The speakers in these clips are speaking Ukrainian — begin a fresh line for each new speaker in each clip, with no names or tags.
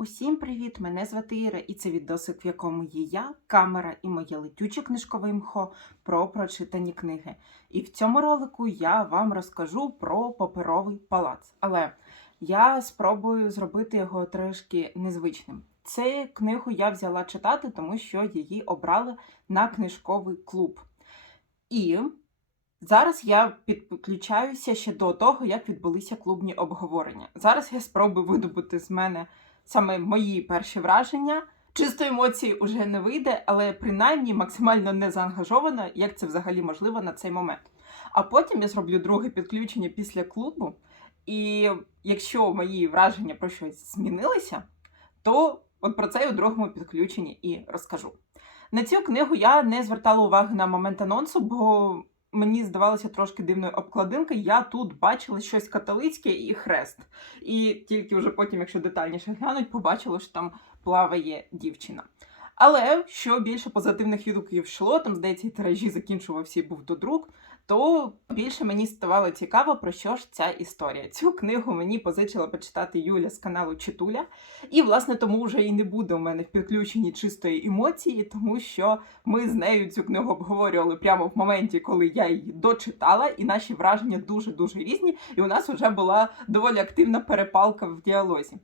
Усім привіт! Мене звати Іра, і це відосик, в якому є я, камера і моє летюче книжкове мхо про прочитані книги. І в цьому ролику я вам розкажу про паперовий палац. Але я спробую зробити його трошки незвичним. Цю книгу я взяла читати, тому що її обрали на книжковий клуб. І зараз я підключаюся ще до того, як відбулися клубні обговорення. Зараз я спробую видобути з мене саме мої перші враження. Чисто емоції вже не вийде, але принаймні максимально не заангажовано, як це взагалі можливо на цей момент. А потім я зроблю друге підключення після клубу. І якщо мої враження про щось змінилися, то от про це я у другому підключенні і розкажу. На цю книгу я не звертала уваги на момент анонсу, бо мені здавалося трошки дивною обкладинка. Я тут бачила щось католицьке і хрест. І тільки вже потім, якщо детальніше глянуть, побачила, що там плаває дівчина. Але що більше позитивних відгуків йшло, там, здається, і тиражі закінчувався і був додрук, то більше мені ставало цікаво, про що ж ця історія. Цю книгу мені позичила почитати Юля з каналу Читуля. І, власне, тому вже і не буде у мене в підключенні чистої емоції, тому що ми з нею цю книгу обговорювали прямо в моменті, коли я її дочитала, і наші враження дуже-дуже різні, і у нас вже була доволі активна перепалка в діалозі.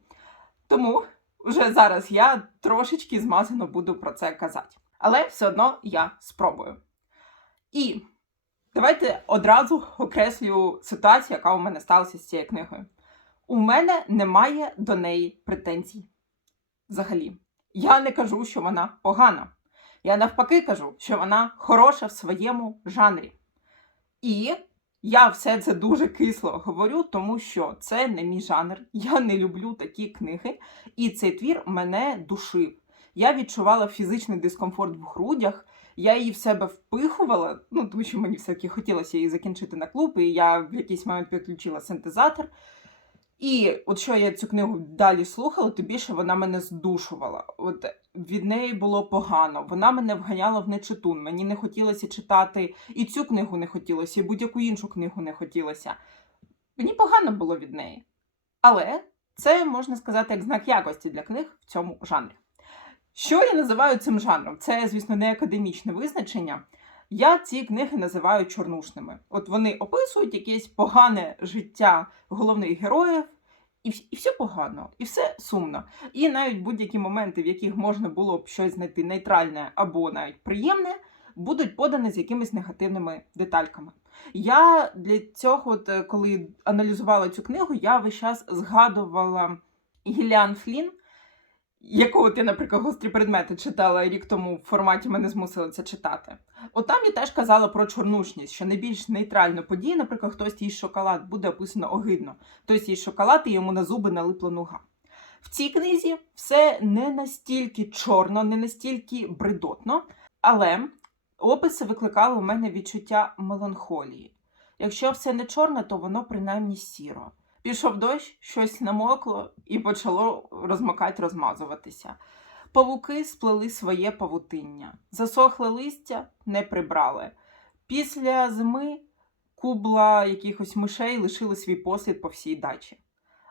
Тому вже зараз я трошечки змазано буду про це казати. Але все одно я спробую. І давайте одразу окреслю ситуацію, яка у мене сталася з цією книгою. У мене немає до неї претензій. Взагалі, я не кажу, що вона погана. Я навпаки кажу, що вона хороша в своєму жанрі. І я все це дуже кисло говорю, тому що це не мій жанр. Я не люблю такі книги, і цей твір мене душив. Я відчувала фізичний дискомфорт в грудях. Я її в себе впихувала, ну тому що мені все-таки хотілося її закінчити на клуб, і я в якийсь момент підключила синтезатор. І от що я цю книгу далі слухала, то більше вона мене здушувала. От від неї було погано. Вона мене вганяла в нечитун. Мені не хотілося читати і цю книгу не хотілося, і будь-яку іншу книгу не хотілося. Мені погано було від неї. Але це можна сказати як знак якості для книг в цьому жанрі. Що я називаю цим жанром? Це, звісно, не академічне визначення. Я ці книги називаю чорнушними. От вони описують якесь погане життя головних героїв, і, і все погано, і все сумно. І навіть будь-які моменти, в яких можна було б щось знайти нейтральне або навіть приємне, будуть подані з якимись негативними детальками. Я для цього, от, коли аналізувала цю книгу, я весь час згадувала Гіліан Флін, яку от я, наприклад, гострі предмети читала рік тому в форматі мене змусили це читати. От там я теж казала про чорнушність, що найбільш нейтральну подію, наприклад, хтось їсть шоколад, буде описано огидно. Хтось їсть шоколад і йому на зуби налипла нуга. В цій книзі все не настільки чорно, не настільки бредотно, але описи викликали у мене відчуття меланхолії. Якщо все не чорне, то воно принаймні сіро. Пішов дощ, щось намокло і почало розмокати, розмазуватися. Павуки сплели своє павутиння, засохле листя не прибрали. Після зими кубла якихось мишей лишили свій послід по всій дачі.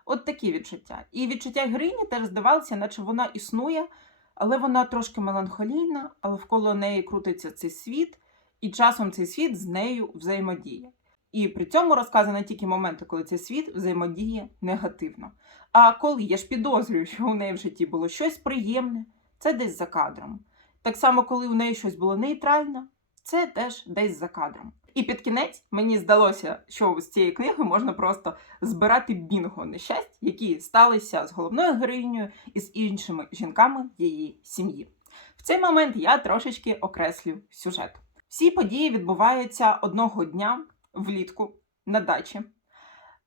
От такі відчуття. І відчуття героїні теж здавалося, наче вона існує, але вона трошки меланхолійна, але навколо неї крутиться цей світ, і часом цей світ з нею взаємодіє. І при цьому розказані тільки моменти, коли цей світ взаємодіє негативно. А коли я ж підозрюю, що у неї в житті було щось приємне, це десь за кадром. Так само, коли у неї щось було нейтральне, це теж десь за кадром. І під кінець мені здалося, що з цієї книги можна просто збирати бінго нещасть, які сталися з головною героїнею і з іншими жінками її сім'ї. В цей момент я трошечки окреслю сюжет. Всі події відбуваються одного дня влітку на дачі.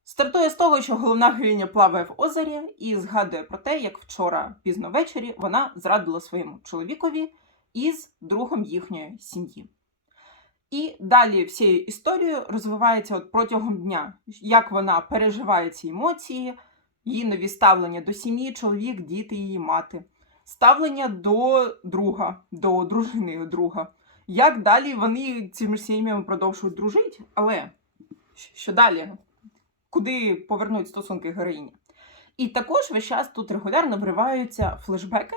Стартує з того, що головна героїня плаває в озері і згадує про те, як вчора пізно ввечері вона зрадила своєму чоловікові із другом їхньої сім'ї. І далі всією історією розвивається от протягом дня, як вона переживає ці емоції, її нові ставлення до сім'ї, чоловік, діти, її мати, ставлення до друга, до дружини друга. Як далі вони цими сім'ями продовжують дружити, але що далі? Куди повернуть стосунки героїні? І також весь час тут регулярно вриваються флешбеки,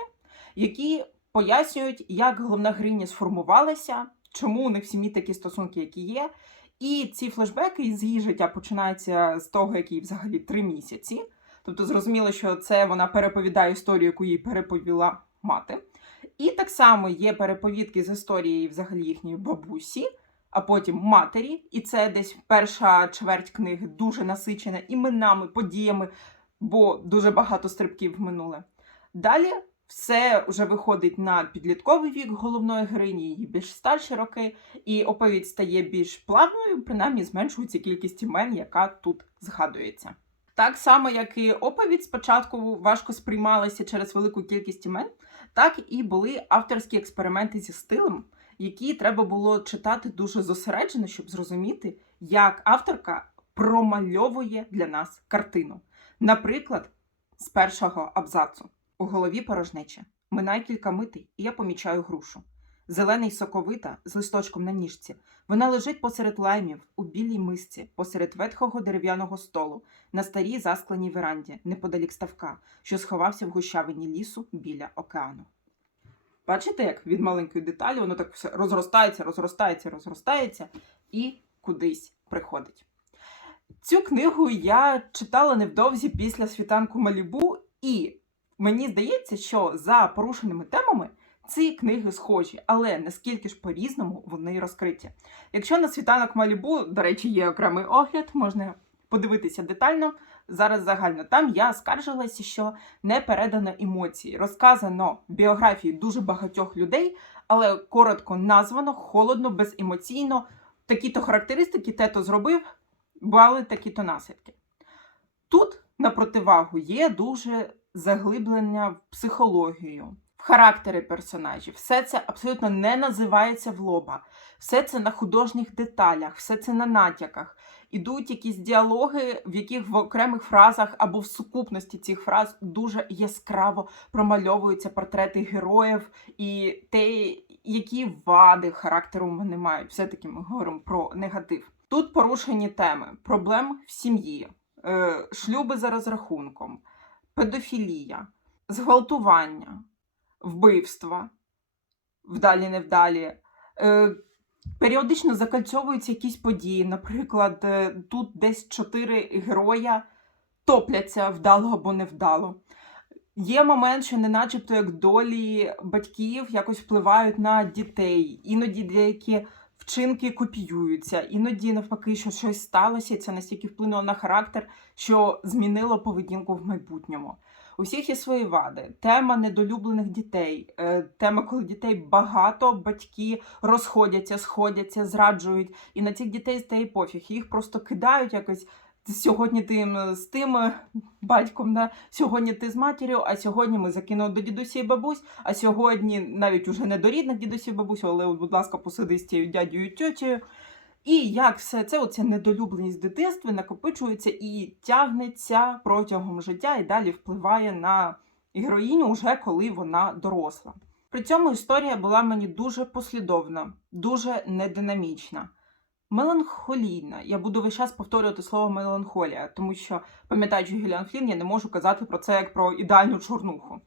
які пояснюють, як головна героїня сформувалася, чому у них в сім'ї такі стосунки, які є. І ці флешбеки з її життя починаються з того, як їй взагалі три місяці. Тобто зрозуміло, що це вона переповідає історію, яку їй переповіла мати. І так само є переповідки з історії взагалі їхньої бабусі, а потім матері. І це десь перша чверть книги дуже насичена іменами, подіями, бо дуже багато стрибків в минуле. Далі все вже виходить на підлітковий вік головної героїні, її більш старші роки, і оповідь стає більш плавною, принаймні зменшується кількість імен, яка тут згадується. Так само, як і оповідь спочатку важко сприймалася через велику кількість імен, так і були авторські експерименти зі стилем, які треба було читати дуже зосереджено, щоб зрозуміти, як авторка промальовує для нас картину. Наприклад, з першого абзацу у голові порожнеча. Минає кілька митей, і я помічаю грушу. Зелений соковита з листочком на ніжці. Вона лежить посеред лаймів у білій мисці, посеред ветхого дерев'яного столу, на старій заскленій веранді, неподалік ставка, що сховався в гущавині лісу біля океану. Бачите, як від маленької деталі воно так все розростається, розростається, розростається і кудись приходить. Цю книгу я читала невдовзі після світанку Малібу, і мені здається, що за порушеними темами ці книги схожі, але наскільки ж по-різному вони розкриті. Якщо на світанок Малібу, до речі, є окремий огляд, можна подивитися детально. Зараз загально там я скаржилася, що не передано емоції. Розказано біографії дуже багатьох людей, але коротко названо, холодно, беземоційно. Такі-то характеристики тето зробив, бали такі-то наслідки. Тут, на противагу, є дуже заглиблення в психологію, характери персонажів. Все це абсолютно не називається в лоба. Все це на художніх деталях, все це на натяках. Ідуть якісь діалоги, в яких в окремих фразах або в сукупності цих фраз дуже яскраво промальовуються портрети героїв і те, які вади характеру вони мають. Все-таки ми говоримо про негатив. Тут порушені теми проблем в сім'ї, е, шлюби за розрахунком, педофілія, зґвалтування, вбивства, вдалі невдалі. Е, Періодично закальцьовуються якісь події. Наприклад, е, тут десь чотири героя топляться вдало або невдало. Є момент, що не начебто як долі батьків якось впливають на дітей. Іноді деякі вчинки копіюються, іноді навпаки, що щось сталося, і це настільки вплинуло на характер, що змінило поведінку в майбутньому. У всіх є свої вади. Тема недолюблених дітей, е, тема, коли дітей багато, батьки розходяться, сходяться, зраджують, і на цих дітей стає пофіг. Їх просто кидають якось. Сьогодні ти з тим е, батьком, да? сьогодні ти з матір'ю, а сьогодні ми закинули до дідусі і бабусь, а сьогодні навіть уже не до рідних дідусі і бабусь, але, будь ласка, посиди з тією дядю і тьотєю. І як все це, оця недолюбленість в дитинстві накопичується і тягнеться протягом життя і далі впливає на героїню, уже коли вона доросла. При цьому історія була мені дуже послідовна, дуже нединамічна, меланхолійна. Я буду весь час повторювати слово меланхолія, тому що, пам'ятаючи Гіліан Флін, я не можу казати про це як про ідеальну чорнуху.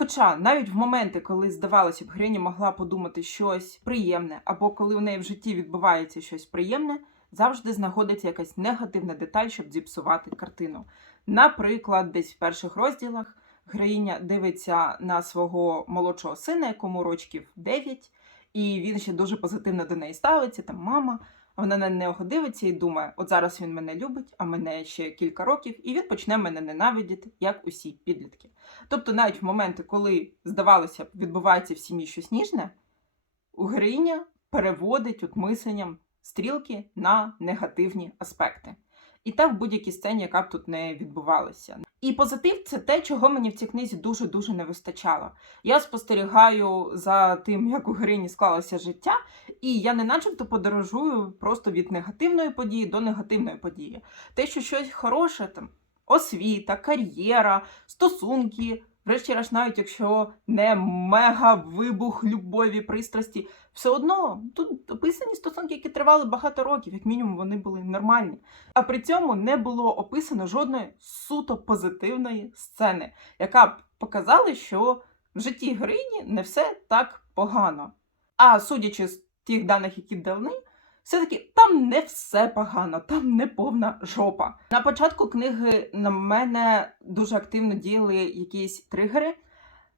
Хоча навіть в моменти, коли здавалося б, героїня могла подумати щось приємне, або коли в неї в житті відбувається щось приємне, завжди знаходиться якась негативна деталь, щоб зіпсувати картину. Наприклад, десь в перших розділах героїня дивиться на свого молодшого сина, якому рочків 9, і він ще дуже позитивно до неї ставиться, там мама. Вона на нього дивиться і думає: от зараз він мене любить, а мене ще кілька років, і він почне мене ненавидіти, як усі підлітки. Тобто, навіть в моменти, коли, здавалося б, відбувається в сім'ї щось ніжне, героїня переводить от мисленням стрілки на негативні аспекти. І так в будь-якій сцені, яка б тут не відбувалася. І позитив це те, чого мені в цій книзі дуже-дуже не вистачало. Я спостерігаю за тим, як у Грині склалося життя, і я не начебто подорожую просто від негативної події до негативної події. Те, що щось хороше, там освіта, кар'єра, стосунки, Врешті-решт, навіть якщо не мега вибух любові, пристрасті, все одно тут описані стосунки, які тривали багато років, як мінімум вони були нормальні. А при цьому не було описано жодної суто позитивної сцени, яка б показала, що в житті героїні не все так погано. А судячи з тих даних, які дали, все-таки там не все погано, там не повна жопа. На початку книги на мене дуже активно діяли якісь тригери,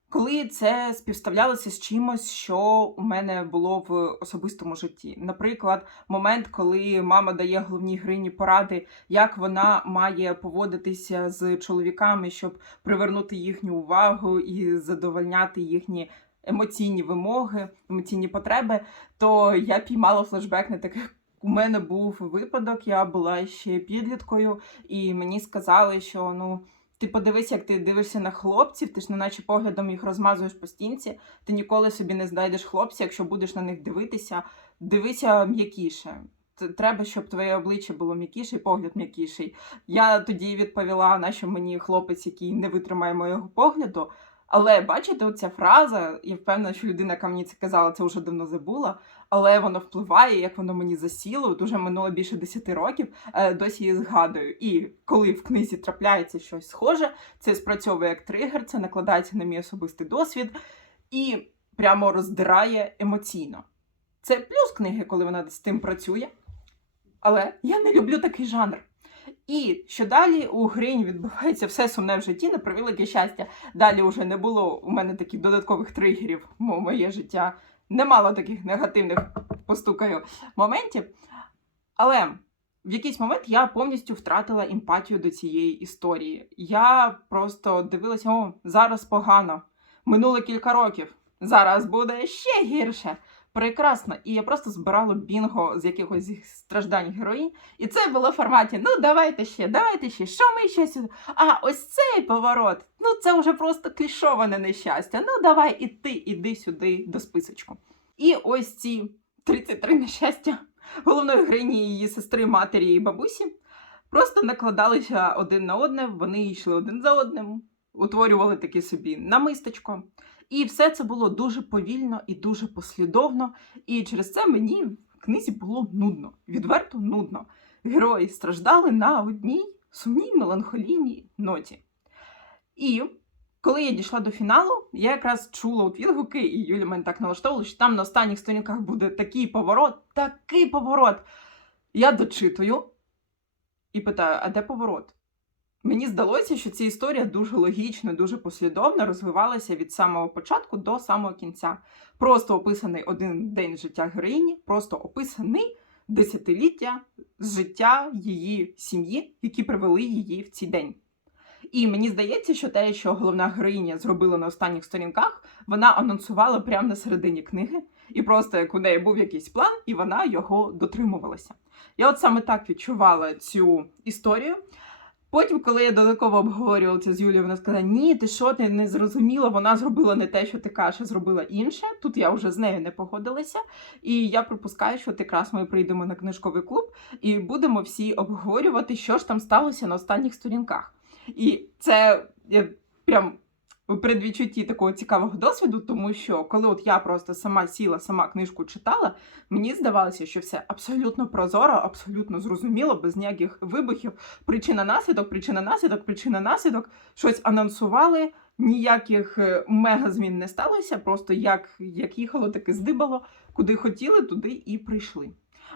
коли це співставлялося з чимось, що у мене було в особистому житті. Наприклад, момент, коли мама дає головній героїні поради, як вона має поводитися з чоловіками, щоб привернути їхню увагу і задовольняти їхні емоційні вимоги, емоційні потреби, то я піймала флешбек на таких. У мене був випадок, я була ще підліткою, і мені сказали, що ну ти подивись, як ти дивишся на хлопців, ти ж неначе поглядом їх розмазуєш по стінці. Ти ніколи собі не знайдеш хлопця, якщо будеш на них дивитися, дивися м'якіше. Треба, щоб твоє обличчя було м'якіше і погляд м'якіший. Я тоді відповіла, нащо мені хлопець, який не витримає моєго погляду. Але бачите, оця фраза, я впевнена, що людина, яка мені це казала, це вже давно забула, але воно впливає, як воно мені засіло. От уже минуло більше 10 років, е, досі її згадую. І коли в книзі трапляється щось схоже, це спрацьовує як тригер, це накладається на мій особистий досвід і прямо роздирає емоційно. Це плюс книги, коли вона з тим працює. Але я не люблю такий жанр. І що далі у Грині відбувається все сумне в житті, на превелике щастя. Далі вже не було у мене таких додаткових тригерів в моє життя. Не мало таких негативних постукаю моментів. Але в якийсь момент я повністю втратила емпатію до цієї історії. Я просто дивилася: о, зараз погано. Минуло кілька років. Зараз буде ще гірше. Прекрасно. І я просто збирала бінго з якихось страждань героїнь. І це було в форматі: ну давайте ще, давайте ще, що ми ще сюди? А ось цей поворот. Ну це вже просто клішоване нещастя. Ну давай і ти іди сюди до списочку. І ось ці 33 нещастя головної героїні її сестри, матері і бабусі просто накладалися один на одне, вони йшли один за одним, утворювали таке собі намисточко. І все це було дуже повільно і дуже послідовно. І через це мені в книзі було нудно, відверто нудно. Герої страждали на одній сумній меланхолійній ноті. І коли я дійшла до фіналу, я якраз чула от відгуки, і Юля мене так налаштовувала, що там на останніх сторінках буде такий поворот, такий поворот. Я дочитую і питаю: а де поворот? Мені здалося, що ця історія дуже логічно, дуже послідовно розвивалася від самого початку до самого кінця. Просто описаний один день життя героїні, просто описаний десятиліття життя її сім'ї, які привели її в цей день. І мені здається, що те, що головна героїня зробила на останніх сторінках, вона анонсувала прямо на середині книги, і просто як у неї був якийсь план, і вона його дотримувалася. Я от саме так відчувала цю історію. Потім, коли я додатково обговорювала це з Юлією, вона сказала: Ні, ти що, ти не зрозуміла, вона зробила не те, що ти кажеш, зробила інше. Тут я вже з нею не погодилася. І я припускаю, що якраз ми прийдемо на книжковий клуб і будемо всі обговорювати, що ж там сталося на останніх сторінках. І це я прям у предвідчутті такого цікавого досвіду, тому що коли от я просто сама сіла, сама книжку читала, мені здавалося, що все абсолютно прозоро, абсолютно зрозуміло, без ніяких вибухів. Причина наслідок, причина наслідок, причина наслідок. Щось анонсували, ніяких е, мегазмін не сталося. Просто як, як їхало, так і здибало. Куди хотіли, туди і прийшли.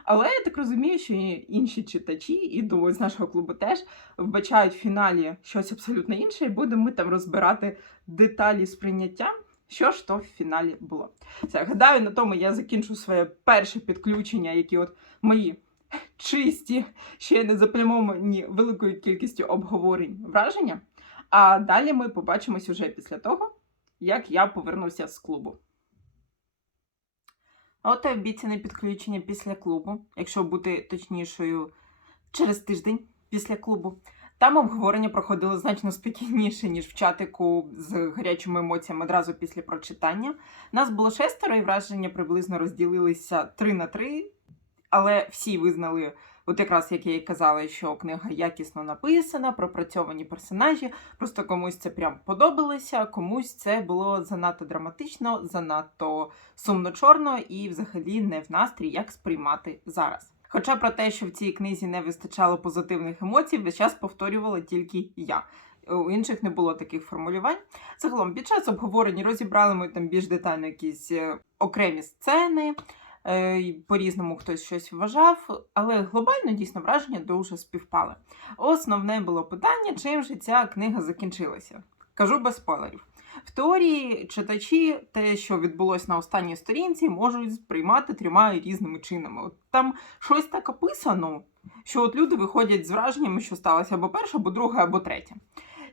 Але я так розумію, що і інші читачі, і думаю, з нашого клубу теж вбачають в фіналі щось абсолютно інше, і будемо ми там розбирати деталі сприйняття. Що ж то в фіналі було? Все, гадаю, на тому я закінчу своє перше підключення, які от мої чисті, ще не заплямовані великою кількістю обговорень враження. А далі ми побачимось уже після того, як я повернуся з клубу. От і обіцяне підключення після клубу, якщо бути точнішою, через тиждень після клубу. Там обговорення проходило значно спокійніше, ніж в чатику з гарячими емоціями одразу після прочитання. Нас було шестеро, і враження приблизно розділилися три на три, але всі визнали От якраз як я і казала, що книга якісно написана, пропрацьовані персонажі. Просто комусь це прям подобалося, комусь це було занадто драматично, занадто сумно-чорно і взагалі не в настрій, як сприймати зараз. Хоча про те, що в цій книзі не вистачало позитивних емоцій, весь час повторювала тільки я. У інших не було таких формулювань. Загалом, під час обговорення розібрали ми там більш детально якісь е, окремі сцени. Е, По-різному хтось щось вважав, але глобально дійсно враження дуже співпали. Основне було питання, чим же ця книга закінчилася. Кажу без спойлерів. В теорії читачі те, що відбулося на останній сторінці, можуть сприймати трьома різними чинами. От там щось так описано, що от люди виходять з враженнями, що сталося або перше, або друге, або третє.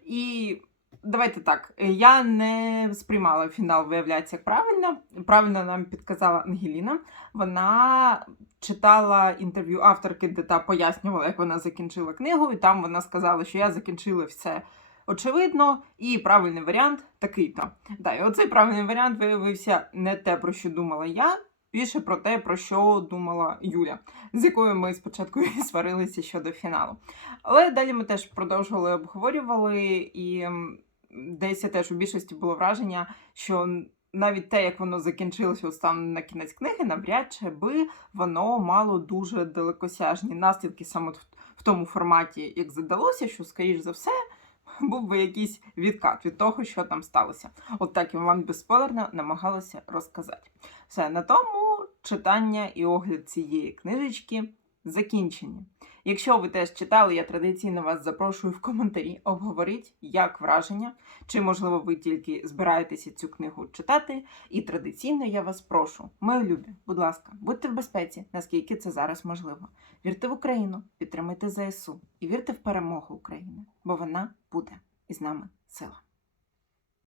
І давайте так, я не сприймала фінал, виявляється, як правильно. Правильно нам підказала Ангеліна. Вона читала інтерв'ю авторки, де та пояснювала, як вона закінчила книгу, і там вона сказала, що я закінчила все очевидно, і правильний варіант такий-то. Да, і оцей правильний варіант виявився не те, про що думала я, більше про те, про що думала Юля, з якою ми спочатку сварилися щодо фіналу. Але далі ми теж продовжували обговорювали, і десь я теж у більшості було враження, що навіть те, як воно закінчилося от саме на кінець книги, навряд чи би воно мало дуже далекосяжні наслідки саме в, тому форматі, як задалося, що, скоріш за все, був би якийсь відкат від того, що там сталося. От так я вам безспойлерно намагалася розказати. Все, на тому читання і огляд цієї книжечки закінчені. Якщо ви теж читали, я традиційно вас запрошую в коментарі обговоріть, як враження, чи, можливо, ви тільки збираєтеся цю книгу читати. І традиційно я вас прошу, мої любі, будь ласка, будьте в безпеці, наскільки це зараз можливо. Вірте в Україну, підтримуйте ЗСУ і вірте в перемогу України, бо вона буде із нами сила.